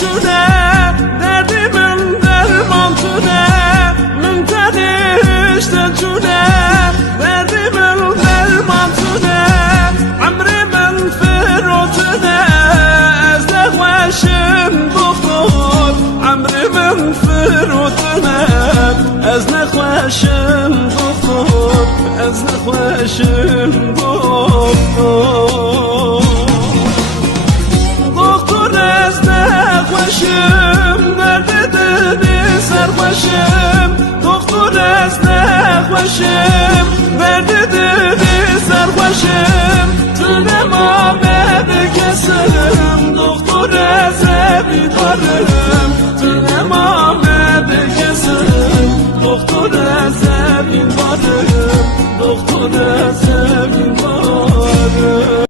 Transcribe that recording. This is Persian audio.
چونه دردی من درمان چونه من تنشتن چونه دردی من درمان چونه عمری من فروتونه از نخوشم دختر عمری من فروتونه از نخوشم دختر از نخوشم دختر از نخوشم درد دلی سرخوشم دختر از نخوشم درد دلی سرخوشم